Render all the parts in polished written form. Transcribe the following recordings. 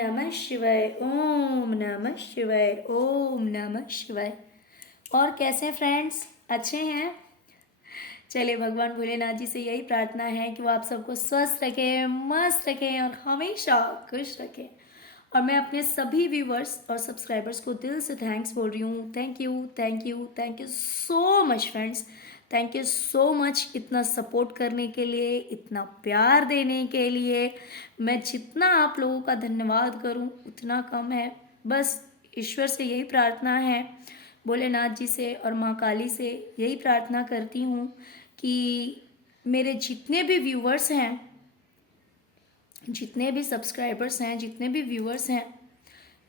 नमः शिवाय, ओम नमः शिवाय, ओम नमः शिवाय। और कैसे हैं फ्रेंड्स, अच्छे हैं? चलिए भगवान भोलेनाथ जी से यही प्रार्थना है कि वो आप सबको स्वस्थ रखें, मस्त रखें और हमेशा खुश रखें। और मैं अपने सभी व्यूवर्स और सब्सक्राइबर्स को दिल से थैंक्स बोल रही हूँ। Thank you, thank you, thank you so much friends. Thank you so much इतना सपोर्ट करने के लिए, इतना प्यार देने के लिए। मैं जितना आप लोगों का धन्यवाद करूं उतना कम है। बस ईश्वर से यही प्रार्थना है, भोलेनाथ जी से और माँ काली से यही प्रार्थना करती हूँ कि मेरे जितने भी व्यूवर्स हैं, जितने भी सब्सक्राइबर्स हैं, जितने भी व्यूवर्स हैं,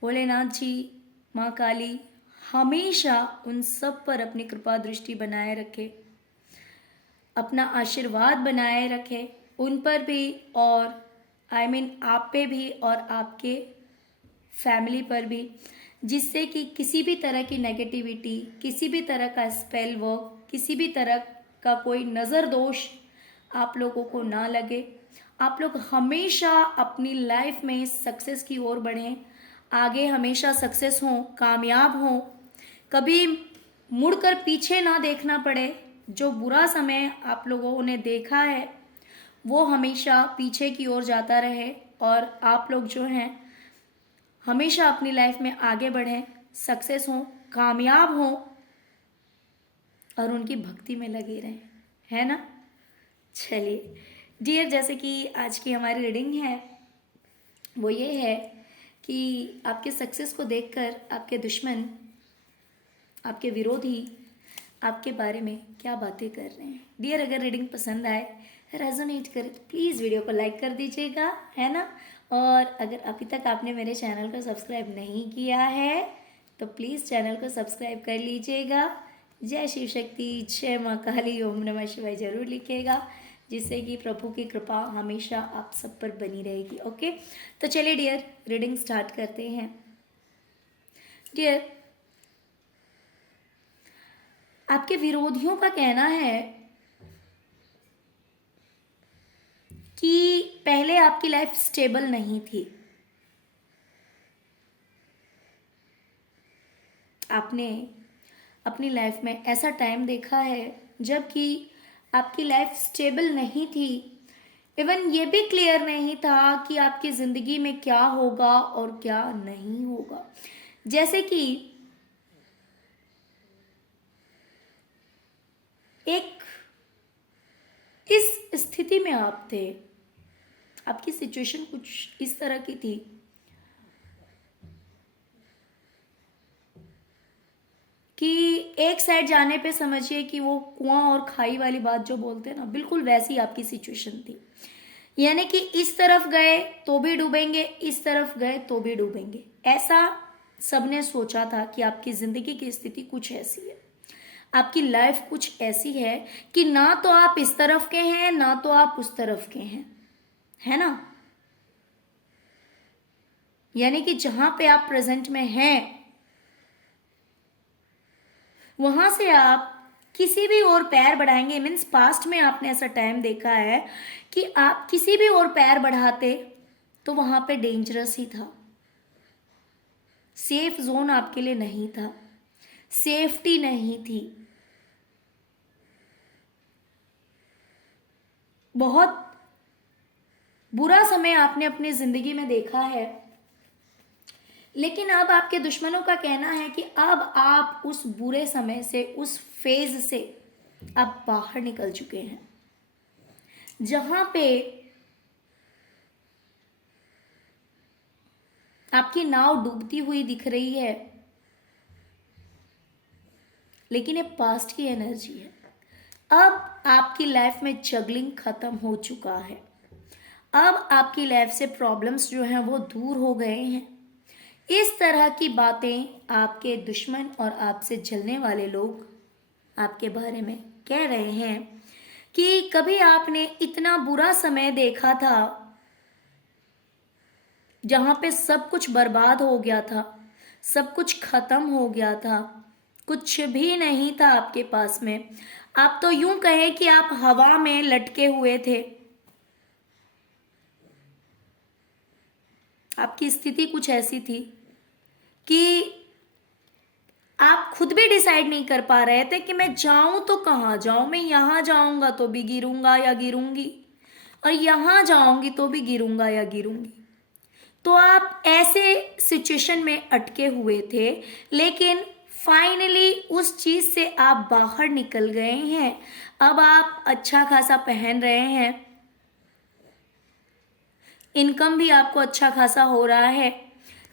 भोलेनाथ जी, माँ काली हमेशा उन सब पर अपनी कृपा दृष्टि बनाए रखे, अपना आशीर्वाद बनाए रखे उन पर भी, और आप पे भी और आपके फैमिली पर भी, जिससे कि किसी भी तरह की नेगेटिविटी, किसी भी तरह का स्पेल वर्क, किसी भी तरह का कोई नज़र दोष आप लोगों को ना लगे। आप लोग हमेशा अपनी लाइफ में सक्सेस की ओर बढ़ें, आगे हमेशा सक्सेस हों, कामयाब हों, कभी मुड़कर पीछे ना देखना पड़े। जो बुरा समय आप लोगों ने देखा है वो हमेशा पीछे की ओर जाता रहे और आप लोग जो हैं हमेशा अपनी लाइफ में आगे बढ़ें, सक्सेस हों, कामयाब हों और उनकी भक्ति में लगे रहें, है ना? चलिए डियर, जैसे कि आज की हमारी रीडिंग है वो ये है कि आपके सक्सेस को देखकर आपके दुश्मन, आपके विरोधी आपके बारे में क्या बातें कर रहे हैं। डियर, अगर रीडिंग पसंद आए, रेजोनेट करे तो प्लीज़ वीडियो को लाइक कर दीजिएगा, है ना? और अगर अभी तक आपने मेरे चैनल को सब्सक्राइब नहीं किया है तो प्लीज़ चैनल को सब्सक्राइब कर लीजिएगा। जय शिव शक्ति, जय माँ काली, ओम नमः शिवाय जरूर लिखिएगा, जिससे कि प्रभु की कृपा हमेशा आप सब पर बनी रहेगी। ओके, तो चलिए डियर, रीडिंग स्टार्ट करते हैं। डियर, आपके विरोधियों का कहना है कि पहले आपकी लाइफ स्टेबल नहीं थी। आपने अपनी लाइफ में ऐसा टाइम देखा है जबकि आपकी लाइफ स्टेबल नहीं थी। इवन ये भी क्लियर नहीं था कि आपकी ज़िंदगी में क्या होगा और क्या नहीं होगा। जैसे कि एक इस स्थिति में आप थे, आपकी सिचुएशन कुछ इस तरह की थी कि एक साइड जाने पे समझिए कि वो कुआं और खाई वाली बात जो बोलते हैं ना, बिल्कुल वैसी आपकी सिचुएशन थी। यानी कि इस तरफ गए तो भी डूबेंगे, इस तरफ गए तो भी डूबेंगे, ऐसा सबने सोचा था कि आपकी जिंदगी की स्थिति कुछ ऐसी है, आपकी लाइफ कुछ ऐसी है कि ना तो आप इस तरफ के हैं ना तो आप उस तरफ के हैं, है ना? यानी कि जहां पे आप प्रेजेंट में हैं वहां से आप किसी भी और पैर बढ़ाएंगे, मीन्स पास्ट में आपने ऐसा टाइम देखा है कि आप किसी भी और पैर बढ़ाते तो वहां पे डेंजरस ही था, सेफ जोन आपके लिए नहीं था, सेफ्टी नहीं थी। बहुत बुरा समय आपने अपनी जिंदगी में देखा है, लेकिन अब आपके दुश्मनों का कहना है कि अब आप उस बुरे समय से, उस फेज से आप बाहर निकल चुके हैं, जहां पे आपकी नाव डूबती हुई दिख रही है, लेकिन ये पास्ट की एनर्जी है। अब आपकी लाइफ में जगलिंग खत्म हो चुका है, अब आपकी लाइफ से प्रॉब्लम्स जो हैं वो दूर हो गए हैं। इस तरह की बातें आपके दुश्मन और आपसे जलने वाले लोग आपके बारे में कह रहे हैं कि कभी आपने इतना बुरा समय देखा था जहां पे सब कुछ बर्बाद हो गया था, सब कुछ खत्म हो गया था, कुछ भी नहीं था आपके पास में। आप तो यूं कहें कि आप हवा में लटके हुए थे, आपकी स्थिति कुछ ऐसी थी कि आप खुद भी डिसाइड नहीं कर पा रहे थे कि मैं जाऊं तो कहाँ जाऊं, मैं यहाँ जाऊंगा तो भी गिरूंगा या गिरूंगी, और यहाँ जाऊंगी तो भी गिरूंगा या गिरूंगी। तो आप ऐसे सिचुएशन में अटके हुए थे, लेकिन फाइनली उस चीज से आप बाहर निकल गए हैं। अब आप अच्छा खासा पहन रहे हैं, इनकम भी आपको अच्छा खासा हो रहा है।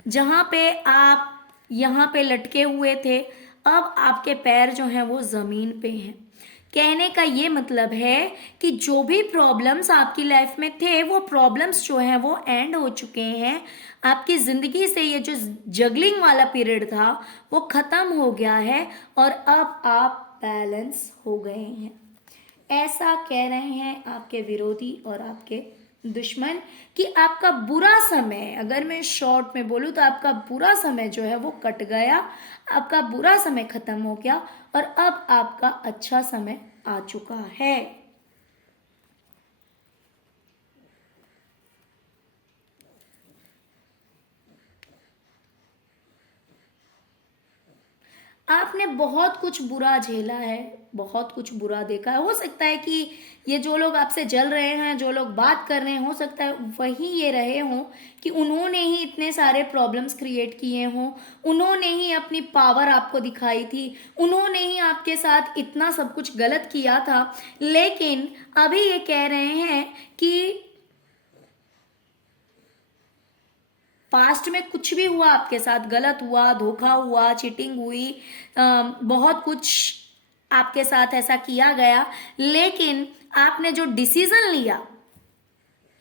जहाँ पे आप यहाँ पे लटके हुए थे, अब आपके पैर जो हैं वो ज़मीन पे हैं। कहने का ये मतलब है कि जो भी प्रॉब्लम्स आपकी लाइफ में थे, वो प्रॉब्लम्स जो हैं वो एंड हो चुके हैं। आपकी ज़िंदगी से ये जो जगलिंग वाला पीरियड था वो ख़त्म हो गया है, और अब आप बैलेंस हो गए हैं। ऐसा कह रहे हैं आपके विरोधी और आपके दुश्मन कि आपका बुरा समय, अगर मैं शॉर्ट में बोलूँ तो आपका बुरा समय जो है वो कट गया, आपका बुरा समय खत्म हो गया, और अब आपका अच्छा समय आ चुका है। आपने बहुत कुछ बुरा झेला है, बहुत कुछ बुरा देखा है। हो सकता है कि ये जो लोग आपसे जल रहे हैं, जो लोग बात कर रहे हैं, हो सकता है वही ये रहे हों कि उन्होंने ही इतने सारे प्रॉब्लम्स क्रिएट किए हों, उन्होंने ही अपनी पावर आपको दिखाई थी, उन्होंने ही आपके साथ इतना सब कुछ गलत किया था। लेकिन अभी ये कह रहे हैं कि पास्ट में कुछ भी हुआ आपके साथ, गलत हुआ, धोखा हुआ, चीटिंग हुई, बहुत कुछ आपके साथ ऐसा किया गया, लेकिन आपने जो डिसीजन लिया,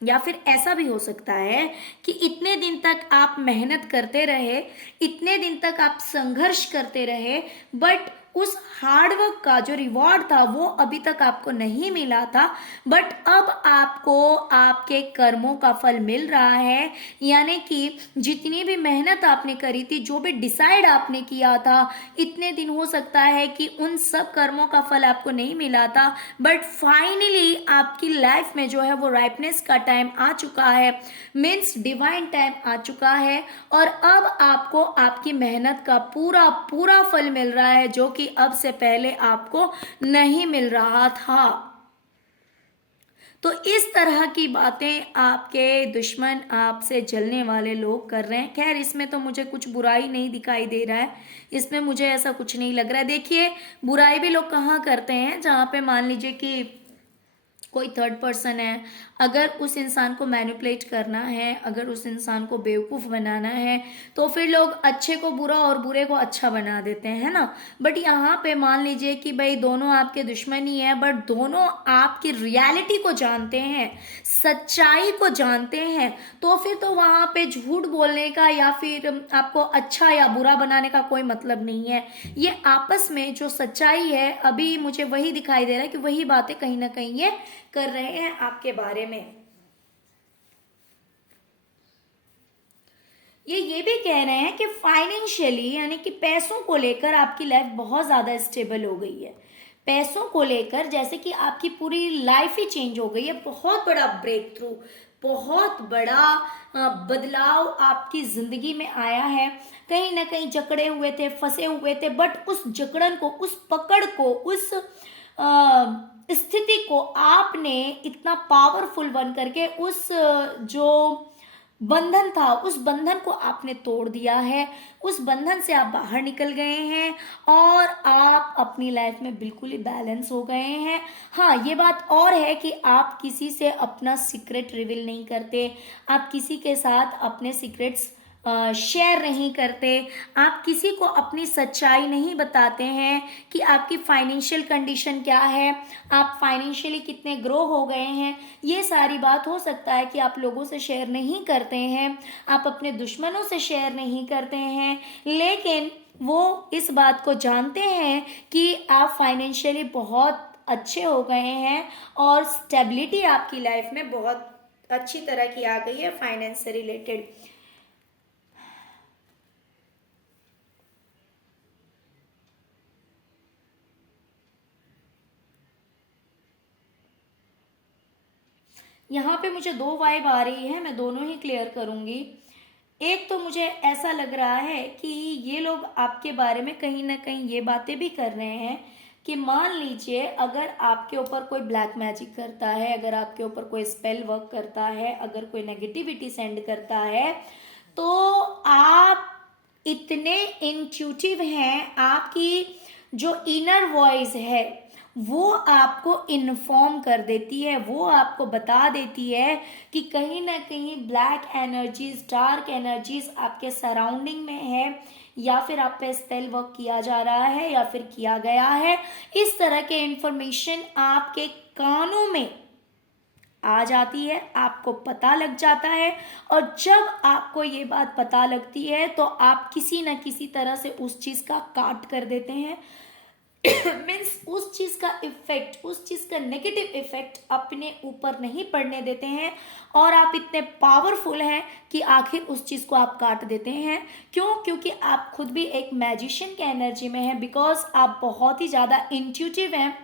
या फिर ऐसा भी हो सकता है कि इतने दिन तक आप मेहनत करते रहे, इतने दिन तक आप संघर्ष करते रहे, बट उस हार्डवर्क का जो रिवॉर्ड था वो अभी तक आपको नहीं मिला था, बट अब आपको आपके कर्मों का फल मिल रहा है। यानी कि जितनी भी मेहनत आपने करी थी, जो भी डिसाइड आपने किया था, इतने दिन हो सकता है कि उन सब कर्मों का फल आपको नहीं मिला था, बट फाइनली आपकी लाइफ में जो है वो राइपनेस का टाइम आ चुका है, मीन्स डिवाइन टाइम आ चुका है, और अब आपको आपकी मेहनत का पूरा पूरा फल मिल रहा है, जो कि अब से पहले आपको नहीं मिल रहा था। तो इस तरह की बातें आपके दुश्मन, आपसे जलने वाले लोग कर रहे हैं। खैर, इसमें तो मुझे कुछ बुराई नहीं दिखाई दे रहा है, इसमें मुझे ऐसा कुछ नहीं लग रहा है। देखिए, बुराई भी लोग कहाँ करते हैं, जहाँ पे मान लीजिए कि कोई थर्ड पर्सन है, अगर उस इंसान को मैनिपुलेट करना है, अगर उस इंसान को बेवकूफ़ बनाना है, तो फिर लोग अच्छे को बुरा और बुरे को अच्छा बना देते हैं, है ना। बट यहाँ पे मान लीजिए कि भाई दोनों आपके दुश्मन ही हैं, बट दोनों आपकी रियलिटी को जानते हैं, सच्चाई को जानते हैं, तो फिर तो वहाँ पे झूठ बोलने का या फिर आपको अच्छा या बुरा बनाने का कोई मतलब नहीं है। ये आपस में जो सच्चाई है, अभी मुझे वही दिखाई दे रहा है कि वही बातें कहीं ना कहीं ये कर रहे हैं आपके बारे में। ये भी कह रहे हैं कि फाइनेंशियली, यानी कि पैसों को लेकर आपकी लाइफ बहुत ज़्यादा स्टेबल हो गई है। पैसों को लेकर जैसे कि आपकी पूरी लाइफ ही चेंज हो गई है, बहुत बड़ा ब्रेक थ्रू, बहुत बड़ा बदलाव आपकी ज़िंदगी में आया है। कहीं ना कहीं जकड़े हुए थे, फंसे हुए थे, बट उस जकड़न को, उस पकड़ को, उस स्थिति को आपने इतना पावरफुल बन करके उस जो बंधन था, उस बंधन को आपने तोड़ दिया है, उस बंधन से आप बाहर निकल गए हैं, और आप अपनी लाइफ में बिल्कुल ही बैलेंस हो गए हैं। हाँ, ये बात और है कि आप किसी से अपना सीक्रेट रिवील नहीं करते, आप किसी के साथ अपने सीक्रेट्स शेयर नहीं करते, आप किसी को अपनी सच्चाई नहीं बताते हैं कि आपकी फाइनेंशियल कंडीशन क्या है, आप फाइनेंशियली कितने ग्रो हो गए हैं। ये सारी बात हो सकता है कि आप लोगों से शेयर नहीं करते हैं, आप अपने दुश्मनों से शेयर नहीं करते हैं, लेकिन वो इस बात को जानते हैं कि आप फाइनेंशियली बहुत अच्छे हो गए हैं, और स्टेबिलिटी आपकी लाइफ में बहुत अच्छी तरह की आ गई है फाइनेंस से रिलेटेड। यहाँ पे मुझे दो वाइब आ रही है, मैं दोनों ही क्लियर करूँगी। एक तो मुझे ऐसा लग रहा है कि ये लोग आपके बारे में कहीं ना कहीं ये बातें भी कर रहे हैं कि मान लीजिए अगर आपके ऊपर कोई ब्लैक मैजिक करता है, अगर आपके ऊपर कोई स्पेल वर्क करता है, अगर कोई नेगेटिविटी सेंड करता है, तो आप इतने इंट्यूटिव हैं, आपकी जो इनर वॉइस है वो आपको इन्फॉर्म कर देती है, वो आपको बता देती है कि कहीं ना कहीं ब्लैक एनर्जीज, डार्क एनर्जीज आपके सराउंडिंग में है, या फिर आप पे स्पेल वर्क किया जा रहा है या फिर किया गया है। इस तरह के इंफॉर्मेशन आपके कानों में आ जाती है, आपको पता लग जाता है, और जब आपको ये बात पता लगती है तो आप किसी न किसी तरह से उस चीज का काट कर देते हैं। मीन्स उस चीज का इफेक्ट, उस चीज का नेगेटिव इफेक्ट अपने ऊपर नहीं पड़ने देते हैं, और आप इतने पावरफुल हैं कि आखिर उस चीज को आप काट देते हैं। क्यों? क्योंकि आप खुद भी एक मैजिशियन के एनर्जी में हैं, बिकॉज आप बहुत ही ज्यादा इंट्यूटिव हैं,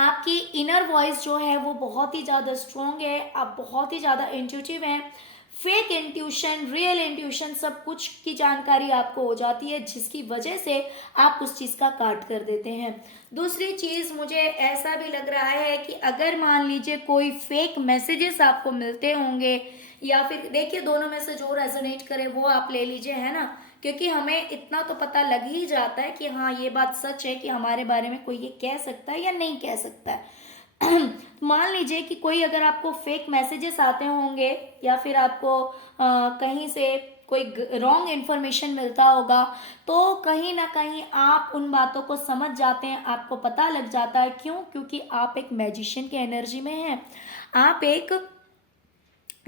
आपकी इनर वॉइस जो है वो बहुत ही ज़्यादा स्ट्रॉन्ग है, आप बहुत ही ज़्यादा इंट्यूटिव हैं। फेक इंट्यूशन, रियल इंट्यूशन, सब कुछ की जानकारी आपको हो जाती है, जिसकी वजह से आप उस चीज़ का काट कर देते हैं। दूसरी चीज़ मुझे ऐसा भी लग रहा है कि अगर मान लीजिए कोई फेक मैसेजेस आपको मिलते होंगे, या फिर देखिए दोनों में से जो रेजोनेट करे वो आप ले लीजिए, है ना, क्योंकि हमें इतना तो पता लग ही जाता है कि हाँ ये बात सच है कि हमारे बारे में कोई ये कह सकता है या नहीं कह सकता है। मान लीजिए कि कोई अगर आपको फेक मैसेजेस आते होंगे, या फिर आपको कहीं से कोई रॉन्ग इन्फॉर्मेशन मिलता होगा, तो कहीं ना कहीं आप उन बातों को समझ जाते हैं, आपको पता लग जाता है। क्यों? क्योंकि आप एक मैजिशियन की एनर्जी में हैं, आप एक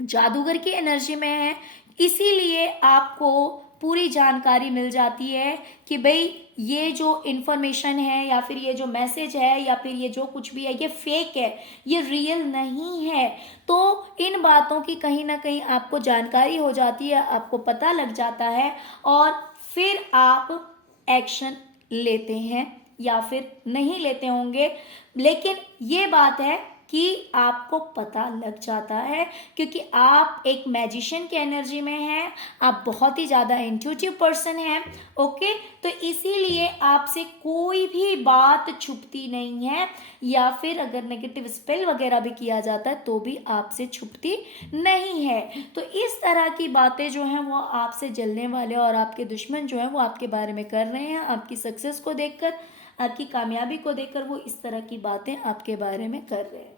जादूगर की एनर्जी में है, इसीलिए आपको पूरी जानकारी मिल जाती है कि भाई ये जो इन्फॉर्मेशन है, या फिर ये जो मैसेज है, या फिर ये जो कुछ भी है, ये फेक है, ये रियल नहीं है। तो इन बातों की कहीं ना कहीं आपको जानकारी हो जाती है, आपको पता लग जाता है, और फिर आप एक्शन लेते हैं या फिर नहीं लेते होंगे, लेकिन ये बात है कि आपको पता लग जाता है, क्योंकि आप एक मैजिशियन की एनर्जी में हैं, आप बहुत ही ज़्यादा इंट्यूटिव पर्सन हैं। ओके, तो इसीलिए आपसे कोई भी बात छुपती नहीं है, या फिर अगर नेगेटिव स्पेल वगैरह भी किया जाता है तो भी आपसे छुपती नहीं है। तो इस तरह की बातें जो हैं वो आपसे जलने वाले और आपके दुश्मन जो हैं वो आपके बारे में कर रहे हैं, आपकी सक्सेस को देखकर, आपकी कामयाबी को देखकर वो इस तरह की बातें आपके बारे में कर रहे हैं।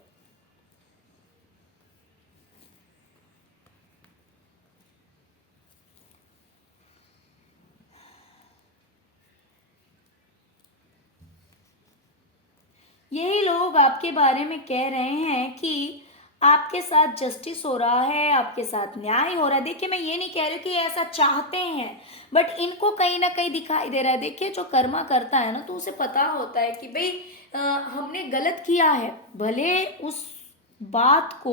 यही लोग आपके बारे में कह रहे हैं कि आपके साथ जस्टिस हो रहा है, आपके साथ न्याय हो रहा है। देखिए मैं ये नहीं कह रही कि ये ऐसा चाहते हैं, बट इनको कहीं ना कहीं दिखाई दे रहा है। देखिए जो कर्मा करता है ना, तो उसे पता होता है कि भाई हमने गलत किया है, भले उस बात को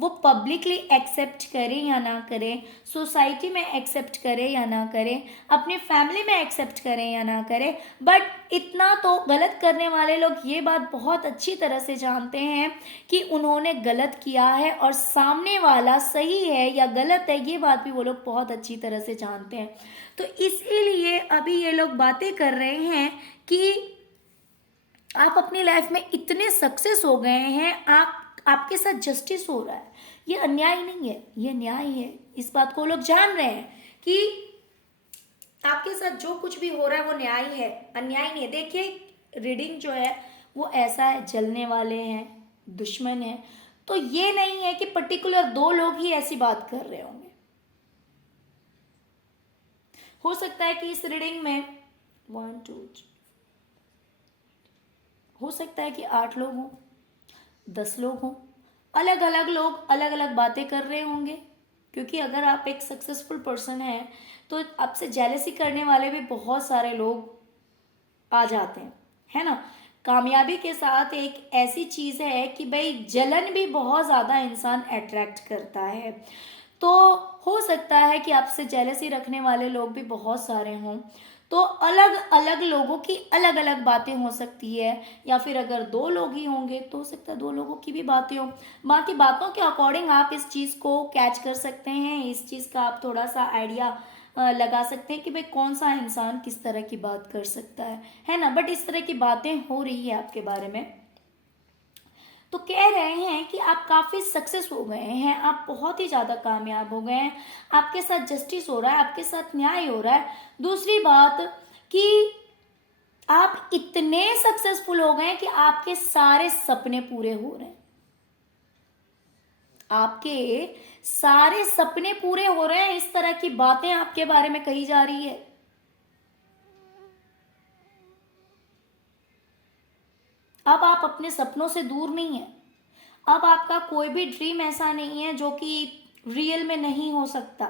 वो पब्लिकली एक्सेप्ट करें या ना करें, सोसाइटी में एक्सेप्ट करें या ना करें, अपनी फैमिली में एक्सेप्ट करें या ना करें, बट इतना तो गलत करने वाले लोग ये बात बहुत अच्छी तरह से जानते हैं कि उन्होंने गलत किया है, और सामने वाला सही है या गलत है ये बात भी वो लोग बहुत अच्छी तरह से जानते हैं। तो इसीलिए अभी ये लोग बातें कर रहे हैं कि आप अपनी लाइफ में इतने सक्सेस हो गए हैं, आपके साथ जस्टिस हो रहा है, ये अन्याय नहीं है, ये न्याय है। इस बात को लोग जान रहे हैं कि आपके साथ जो कुछ भी हो रहा है वो न्याय है, अन्याय नहीं है। देखिए रीडिंग जो है वो ऐसा है, जलने वाले हैं, दुश्मन है, तो ये नहीं है कि पर्टिकुलर दो लोग ही ऐसी बात कर रहे होंगे। हो सकता है कि इस रीडिंग में 1 2 हो सकता है कि 8 लोग हों, 10 लोग हों, अलग अलग लोग अलग अलग बातें कर रहे होंगे। क्योंकि अगर आप एक सक्सेसफुल पर्सन हैं तो आपसे जेलसी करने वाले भी बहुत सारे लोग आ जाते हैं, है ना। कामयाबी के साथ एक ऐसी चीज़ है कि भाई जलन भी बहुत ज़्यादा इंसान अट्रैक्ट करता है। तो हो सकता है कि आपसे जेलसी रखने वाले लोग भी बहुत सारे हों। तो अलग अलग लोगों की अलग अलग बातें हो सकती है, या फिर अगर दो लोग ही होंगे तो हो सकता है दो लोगों की भी बातें हो। बाकी बातों के अकॉर्डिंग आप इस चीज़ को कैच कर सकते हैं, इस चीज़ का आप थोड़ा सा आइडिया लगा सकते हैं कि भाई कौन सा इंसान किस तरह की बात कर सकता है ना। बट इस तरह की बातें हो रही है आपके बारे में, तो कह रहे हैं कि आप काफ़ी सक्सेस हो गए हैं, आप बहुत ही ज़्यादा कामयाब हो गए हैं, आपके साथ जस्टिस हो रहा है, आपके साथ न्याय हो रहा है। दूसरी बात कि आप इतने सक्सेसफुल हो गए कि आपके सारे सपने पूरे हो रहे हैं, आपके सारे सपने पूरे हो रहे हैं, इस तरह की बातें आपके बारे में कही जा रही है। अब आप अपने सपनों से दूर नहीं है, अब आपका कोई भी ड्रीम ऐसा नहीं है जो कि रियल में नहीं हो सकता।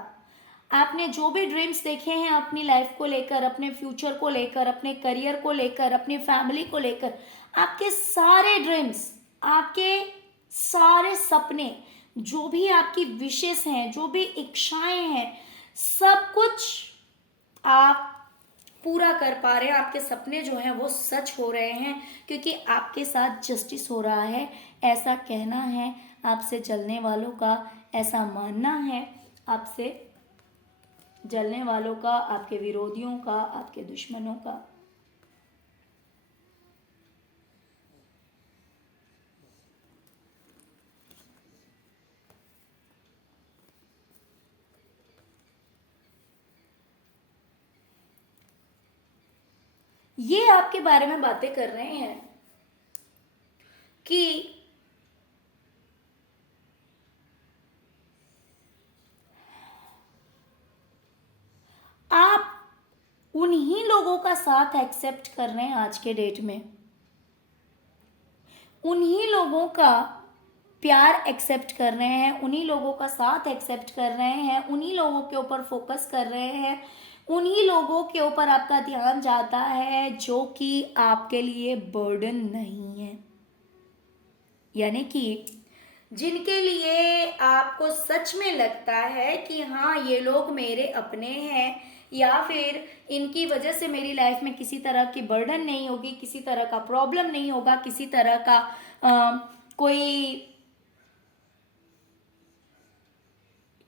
आपने जो भी ड्रीम्स देखे हैं अपनी लाइफ को लेकर, अपने फ्यूचर को लेकर, अपने करियर को लेकर, अपनी फैमिली को लेकर, आपके सारे ड्रीम्स, आपके सारे सपने, जो भी आपकी विशेष हैं, जो भी इच्छाएं हैं, सब कुछ आप पूरा कर पा रहे हैं। आपके सपने जो हैं वो सच हो रहे हैं क्योंकि आपके साथ जस्टिस हो रहा है, ऐसा कहना है आपसे जलने वालों का, ऐसा मानना है आपसे जलने वालों का, आपके विरोधियों का, आपके दुश्मनों का। ये आपके बारे में बातें कर रहे हैं कि आप उन्हीं लोगों का साथ एक्सेप्ट कर रहे हैं आज के डेट में, उन्हीं लोगों का प्यार एक्सेप्ट कर रहे हैं, उन्हीं लोगों का साथ एक्सेप्ट कर रहे हैं, उन्हीं लोगों के ऊपर फोकस कर रहे हैं, उन्हीं लोगों के ऊपर आपका ध्यान जाता है जो कि आपके लिए बर्डन नहीं है। यानी कि जिनके लिए आपको सच में लगता है कि हाँ ये लोग मेरे अपने हैं, या फिर इनकी वजह से मेरी लाइफ में किसी तरह की बर्डन नहीं होगी, किसी तरह का प्रॉब्लम नहीं होगा, किसी तरह का कोई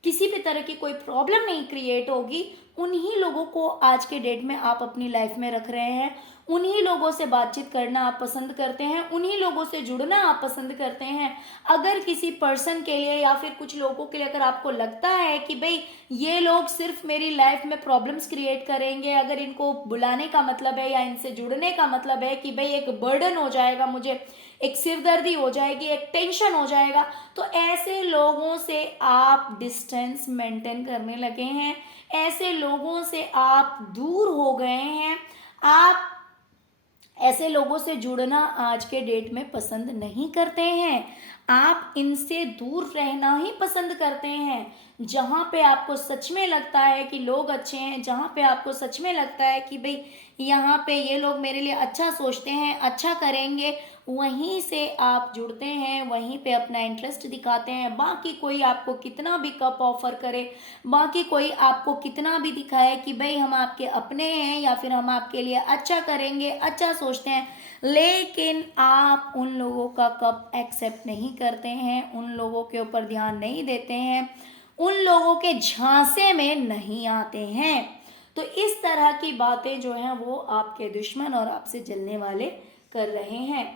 किसी भी तरह की कोई प्रॉब्लम नहीं क्रिएट होगी, उन्हीं लोगों को आज के डेट में आप अपनी लाइफ में रख रहे हैं, उन्हीं लोगों से बातचीत करना आप पसंद करते हैं, उन्हीं लोगों से जुड़ना आप पसंद करते हैं। अगर किसी पर्सन के लिए या फिर कुछ लोगों के लिए अगर आपको लगता है कि भाई ये लोग सिर्फ मेरी लाइफ में प्रॉब्लम्स क्रिएट करेंगे, अगर इनको बुलाने का मतलब है या इनसे जुड़ने का मतलब है कि भाई एक बर्डन हो जाएगा मुझे, एक सिरदर्दी हो जाएगी, एक टेंशन हो जाएगा, तो ऐसे लोगों से आप डिस्टेंस मेंटेन करने लगे हैं, ऐसे लोगों से आप दूर हो गए हैं, आप ऐसे लोगों से जुड़ना आज के डेट में पसंद नहीं करते हैं, आप इनसे दूर रहना ही पसंद करते हैं। जहाँ पे आपको सच में लगता है कि लोग अच्छे हैं, जहाँ पे आपको सच में लगता है कि भाई यहाँ पे ये लोग मेरे लिए अच्छा सोचते हैं, अच्छा करेंगे, वहीं से आप जुड़ते हैं, वहीं पे अपना इंटरेस्ट दिखाते हैं। बाकी कोई आपको कितना भी कप ऑफर करे, बाकी कोई आपको कितना भी दिखाए कि भाई हम आपके अपने हैं या फिर हम आपके लिए अच्छा करेंगे, अच्छा सोचते हैं, लेकिन आप उन लोगों का कप एक्सेप्ट नहीं करते हैं, उन लोगों के ऊपर ध्यान नहीं देते हैं, उन लोगों के झांसे में नहीं आते हैं। तो इस तरह की बातें जो हैं वो आपके दुश्मन और आपसे जलने वाले कर रहे हैं।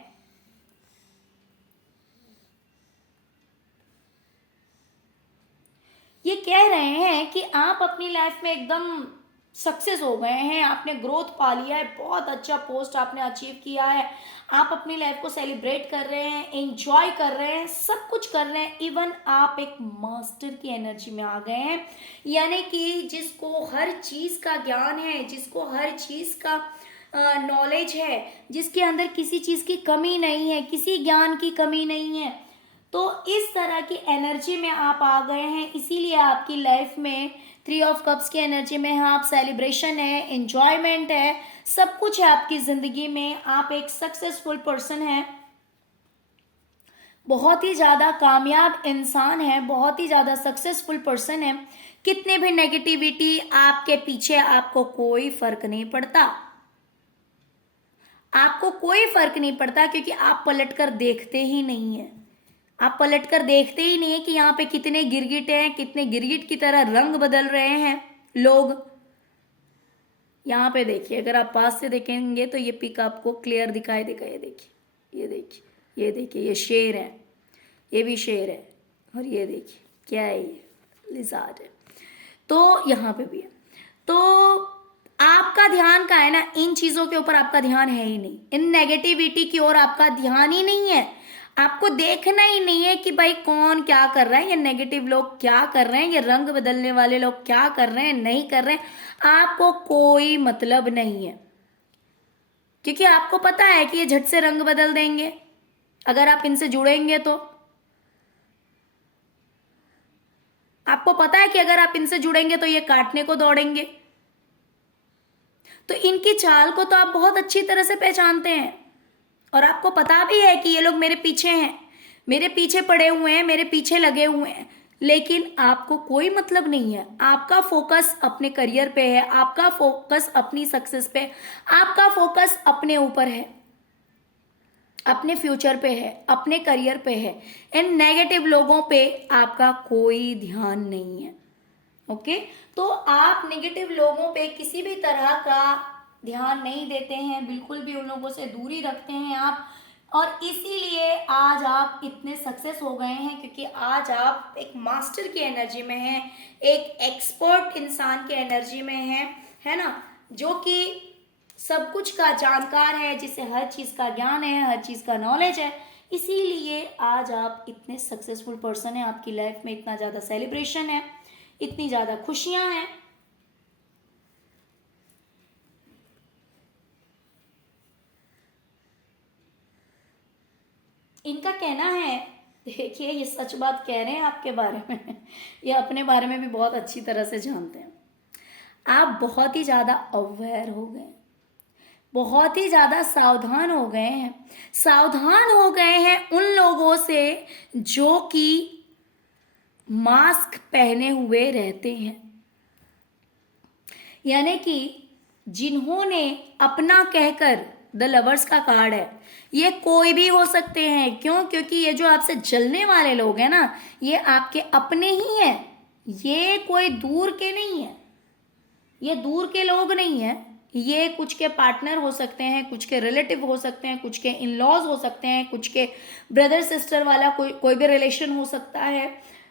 ये कह रहे हैं कि आप अपनी लाइफ में एकदम सक्सेस हो गए हैं, आपने ग्रोथ पा लिया है, बहुत अच्छा पोस्ट आपने अचीव किया है, आप अपनी लाइफ को सेलिब्रेट कर रहे हैं, एंजॉय कर रहे हैं, सब कुछ कर रहे हैं, इवन आप एक मास्टर की एनर्जी में आ गए हैं। यानी कि जिसको हर चीज़ का ज्ञान है, जिसको हर चीज़ का नॉलेज है, जिसके अंदर किसी चीज़ की कमी नहीं है, किसी ज्ञान की कमी नहीं है, तो इस तरह की एनर्जी में आप आ गए हैं। इसीलिए आपकी लाइफ में 3 ऑफ कप्स की एनर्जी में है, आप सेलिब्रेशन है, एंजॉयमेंट है, सब कुछ है आपकी ज़िंदगी में, आप एक सक्सेसफुल पर्सन हैं। बहुत ही ज़्यादा कामयाब इंसान है, बहुत ही ज़्यादा सक्सेसफुल पर्सन है, कितने भी नेगेटिविटी आपके पीछे आपको कोई फर्क नहीं पड़ता, आपको कोई फर्क नहीं पड़ता, क्योंकि आप पलट कर देखते ही नहीं है, आप पलट कर देखते ही नहीं है कि यहाँ पे कितने गिरगिट हैं, कितने गिरगिट की तरह रंग बदल रहे हैं लोग। यहाँ पे देखिए, अगर आप पास से देखेंगे तो ये पिक आपको क्लियर दिखाई देगा। ये देखिए, ये देखिए, ये देखिए, ये शेर है, ये भी शेर है, और ये देखिए क्या है, ये लिजार्ड है। तो यहाँ पे भी है। तो आपका ध्यान का है ना, इन चीजों के ऊपर आपका ध्यान है ही नहीं, इन नेगेटिविटी की ओर आपका ध्यान ही नहीं है। आपको देखना ही नहीं है कि भाई कौन क्या कर रहा है, ये नेगेटिव लोग क्या कर रहे हैं, ये रंग बदलने वाले लोग क्या कर रहे हैं, नहीं कर रहे हैं, आपको कोई मतलब नहीं है, क्योंकि आपको पता है कि ये झट से रंग बदल देंगे अगर आप इनसे जुड़ेंगे तो। आपको पता है कि अगर आप इनसे जुड़ेंगे तो ये काटने को दौड़ेंगे। तो इनकी चाल को तो आप बहुत अच्छी तरह से पहचानते हैं, और आपको पता भी है कि ये लोग मेरे पीछे हैं, मेरे पीछे पड़े हुए हैं, मेरे पीछे लगे हुए हैं, लेकिन आपको कोई मतलब नहीं है। आपका फोकस अपने करियर पे है, आपका फोकस अपनी सक्सेस पे, आपका फोकस अपने ऊपर है, अपने फ्यूचर पे है, अपने करियर पे है। इन नेगेटिव लोगों पे आपका कोई ध्यान नहीं है। ओके, तो आप नेगेटिव लोगों पे किसी भी तरह का ध्यान नहीं देते हैं, बिल्कुल भी उन लोगों से दूरी रखते हैं आप, और इसीलिए आज आप इतने सक्सेस हो गए हैं, क्योंकि आज आप एक मास्टर की एनर्जी में हैं, एक एक्सपर्ट इंसान की एनर्जी में हैं, है ना, जो कि सब कुछ का जानकार है, जिसे हर चीज़ का ज्ञान है, हर चीज़ का नॉलेज है। इसीलिए आज आप इतने सक्सेसफुल पर्सन हैं, आपकी लाइफ में इतना ज़्यादा सेलिब्रेशन है, इतनी ज़्यादा खुशियां हैं। इनका कहना है, देखिए ये सच बात कह रहे हैं आपके बारे में ये अपने बारे में भी बहुत अच्छी तरह से जानते हैं। आप बहुत ही ज़्यादा अवेयर हो गए, बहुत ही ज़्यादा सावधान हो गए हैं, सावधान हो गए हैं उन लोगों से जो कि मास्क पहने हुए रहते हैं, यानी कि जिन्होंने अपना कहकर, द लवर्स का कार्ड है, ये कोई भी हो सकते हैं। क्यों? क्योंकि ये जो आपसे जलने वाले लोग हैं ना, ये आपके अपने ही हैं, ये कोई दूर के नहीं है, ये दूर के लोग नहीं है, ये कुछ के पार्टनर हो सकते हैं, कुछ के रिलेटिव हो सकते हैं, कुछ के इन लॉज हो सकते हैं, कुछ के ब्रदर सिस्टर वाला कोई भी रिलेशन हो सकता है।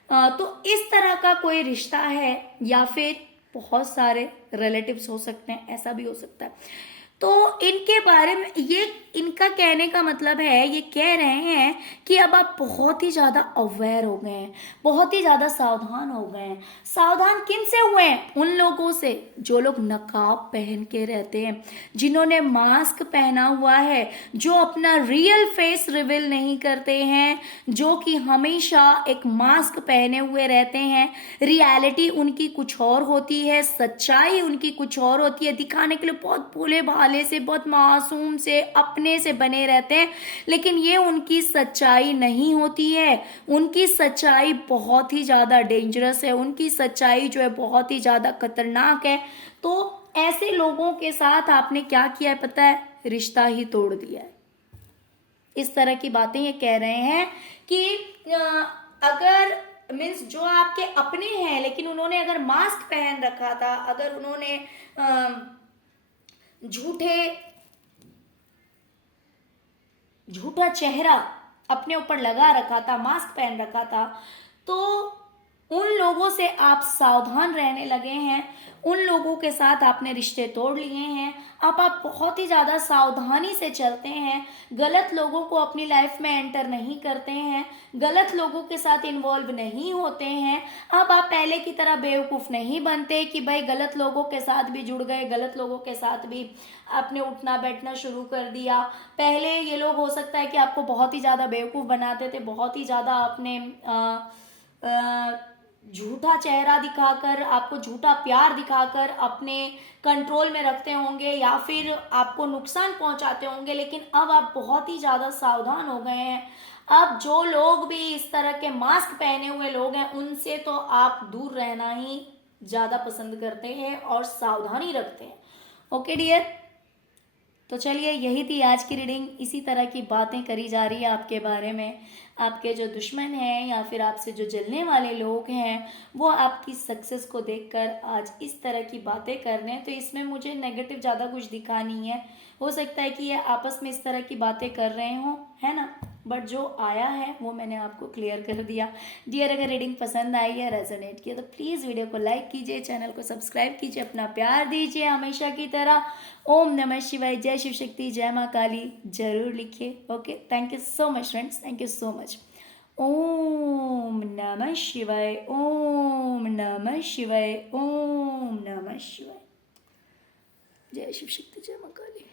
तो इस तरह का कोई रिश्ता है, या फिर बहुत सारे रिलेटिव्स हो सकते हैं, ऐसा भी हो सकता है। तो इनके बारे में ये, इनका कहने का मतलब है, ये कह रहे हैं कि अब आप बहुत ही ज़्यादा अवेयर हो गए हैं, बहुत ही ज़्यादा सावधान हो गए हैं। सावधान किन से हुए हैं? उन लोगों से जो लोग नकाब पहन के रहते हैं, जिन्होंने मास्क पहना हुआ है, जो अपना रियल फेस रिवील नहीं करते हैं, जो कि हमेशा एक मास्क पहने हुए रहते हैं। रियलिटी उनकी कुछ और होती है, सच्चाई उनकी कुछ और होती है, दिखाने के लिए बहुत भोले भाले से, बहुत मासूम से, अपने से बने रहते हैं, लेकिन ये उनकी सच्चाई नहीं होती है। उनकी सच्चाई बहुत ही ज़्यादा डेंजरस है, उनकी सच्चाई जो है बहुत ही ज़्यादा खतरनाक है। तो ऐसे लोगों के साथ आपने क्या किया है पता है? रिश्ता ही तोड़ दिया है। इस तरह की बातें ये कह रहे हैं कि अगर मीन्स जो आपके अपने हैं, लेकिन उन्होंने अगर मास्क पहन रखा था, अगर उन्होंने झूठा चेहरा अपने ऊपर लगा रखा था, मास्क पहन रखा था, तो उन लोगों से आप सावधान रहने लगे हैं, उन लोगों के साथ आपने रिश्ते तोड़ लिए हैं। अब आप बहुत ही ज़्यादा सावधानी से चलते हैं, गलत लोगों को अपनी लाइफ में एंटर नहीं करते हैं, गलत लोगों के साथ इन्वॉल्व नहीं होते हैं। अब आप पहले की तरह बेवकूफ़ नहीं बनते कि भाई गलत लोगों के साथ भी जुड़ गए, गलत लोगों के साथ भी आपने उठना बैठना शुरू कर दिया। पहले ये लोग हो सकता है कि आपको बहुत ही ज़्यादा बेवकूफ़ बनाते थे, बहुत ही ज़्यादा आपने झूठा चेहरा दिखाकर, आपको झूठा प्यार दिखाकर अपने कंट्रोल में रखते होंगे, या फिर आपको नुकसान पहुंचाते होंगे। लेकिन अब आप बहुत ही ज़्यादा सावधान हो गए हैं, अब जो लोग भी इस तरह के मास्क पहने हुए लोग हैं उनसे तो आप दूर रहना ही ज़्यादा पसंद करते हैं और सावधानी रखते हैं। ओके डियर, तो चलिए यही थी आज की रीडिंग। इसी तरह की बातें करी जा रही है आपके बारे में। आपके जो दुश्मन हैं या फिर आपसे जो जलने वाले लोग हैं वो आपकी सक्सेस को देखकर आज इस तरह की बातें कर रहे हैं। तो इसमें मुझे नेगेटिव ज़्यादा कुछ दिखा नहीं है। हो सकता है कि ये आपस में इस तरह की बातें कर रहे हों, है ना, बट जो आया है वो मैंने आपको क्लियर कर दिया। डियर, अगर रीडिंग पसंद आई है, रेजोनेट किया तो प्लीज़ वीडियो को लाइक कीजिए, चैनल को सब्सक्राइब कीजिए, अपना प्यार दीजिए हमेशा की तरह। ओम नमः शिवाय, जय शिव शक्ति, जय माँ काली जरूर लिखिए। Okay, thank you so much friends, thank you so much. Om नमः शिवाय, ओम नमः शिवाय, ओम नमः शिवाय, जय शिव शक्ति, जय माँ काली।